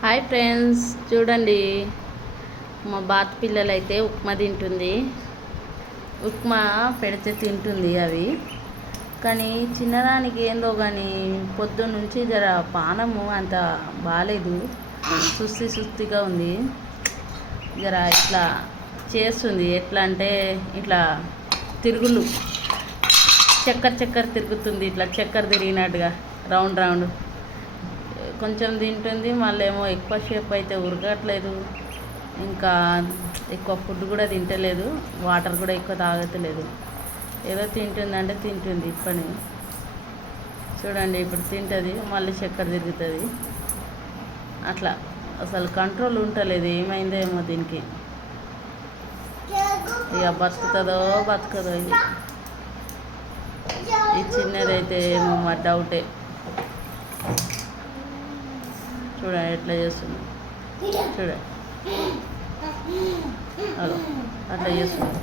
Hi friends, చూడండి మా bath పిల్లలైతే ఉప్మా తింటుంది. ఉప్మా పెడితే తింటుంది అవి. కానీ చిన్నదానికి ఏందో కానీ పొద్దున్నుంచి జర పానము అంత బాగాలేదు, సుస్తిగా ఉంది. జర ఇట్లా చేస్తుంది. ఎట్లా అంటే ఇట్లా తిరుగులు చక్కర తిరుగుతుంది, ఇట్లా చక్కర తిరిగినట్టుగా రౌండ్ రౌండ్ కొంచెం తింటుంది. మళ్ళీ ఏమో ఎక్కువ షేప్ అయితే ఉరగట్లేదు, ఇంకా ఎక్కువ ఫుడ్ కూడా తింటలేదు, వాటర్ కూడా ఎక్కువ తాగట్లేదు. ఏదో తింటుందంటే తింటుంది. ఇప్పటి చూడండి, ఇప్పుడు తింటుంది, మళ్ళీ చక్కెర తిరుగుతుంది. అట్లా అసలు కంట్రోల్ ఉంటలేదు. ఏమైందో ఏమో దీనికి. ఇక బతుకుతుందో బతకదో ఇది. ఈ చిన్నదైతే ఏమో మా డౌటే. చూడండి ఎట్లా చేస్తుంది, చూడండి అలా అట్లా చేస్తుంది,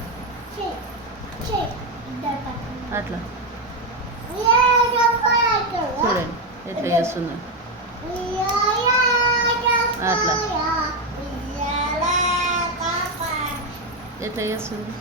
అట్లా చూడండి ఎట్లా చేస్తుంది, అట్లా ఎట్లా చేస్తుంది.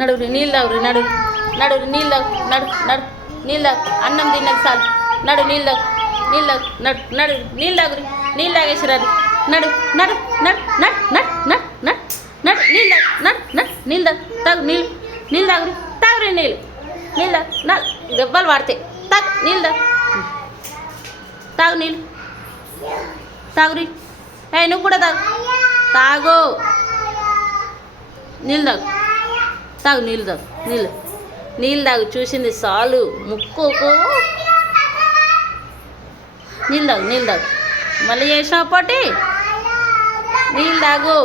నడువురి నీళ్ళు తాగురి, నడువురి నీళ్ళు తాగు, నీళ్ళు తాగు. అన్నం తిన్నది చాలు, నీళ్ళు తాగు, నీళ్ళు తాగురి, నీళ్ళు తాగేసిరాదు. నడు నడు నడు నడు నడు నడు నడు నీళ్ళు తాగు, నీళ్ళు తాగురి, తాగురి నీళ్ళు తాగు, దెబ్బలు పడితే తాగు, నీళ్ళు తాగు, నీళ్ళు తాగురి. నువ్వు కూడా తాగు, నీళ్ళు తాగు, నీళ్ళు తాగు. చూసింది చాలు, ముక్కుకు నీళ్ళు తాగు. మళ్ళీ చేసినావు పోటీ, నీళ్ళు తాగు.